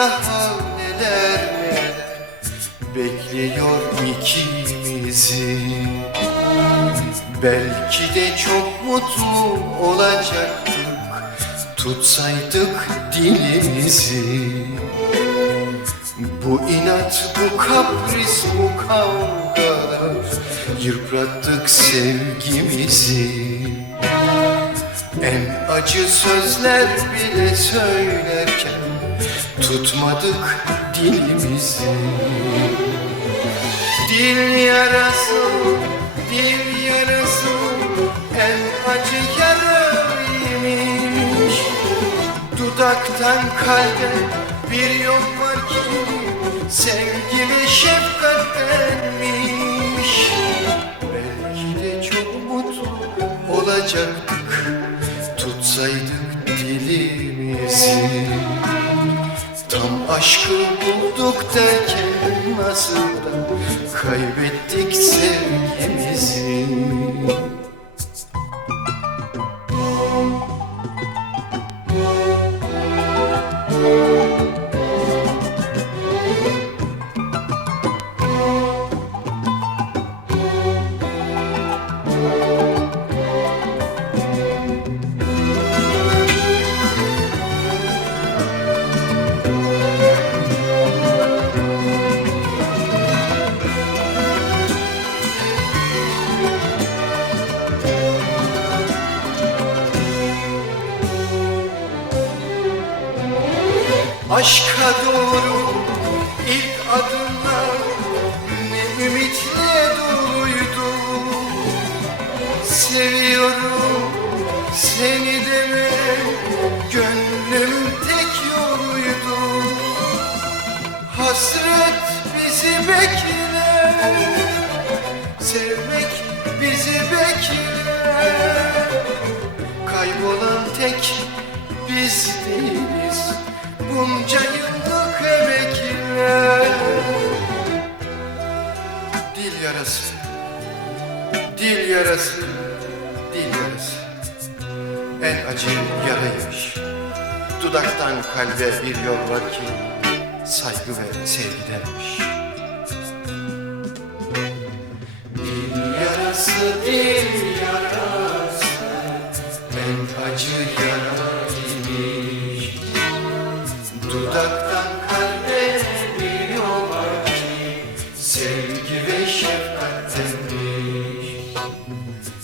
daha neler neler Bekliyor ikimizi. Belki de çok mutlu olacaktık Tutsaydık dilimizi. Bu inat, bu kapris, bu kavgalar Yıprattık sevgimizi. En acı sözler bile söylerken Tutmadık dilimizi. Dil yarası, dil yarası En acı yaraymış Dudaktan kalbe bir yol var ki Sevgi ve şefkattenmiş Belki de çok mutlu olacaktık Tutsaydık dilimizi Tam aşkı bulduk da kaybettik sevgimizi Aşka doğru ilk adımlar ne ümitle doluydu Seviyorum seni deme gönlümün tek yoluydu. Hasret bizi bekler Sevmek bizi bekler Kaybolan tek yarası. Dil yarası Dil yarası. En acı yaraymış. Dudaktan kalbe bir yol var ki Saygı ve sevgidenmiş Dil yarası, dil yarası. En acı yara imiş ki Sevgi ve şefkattenmiş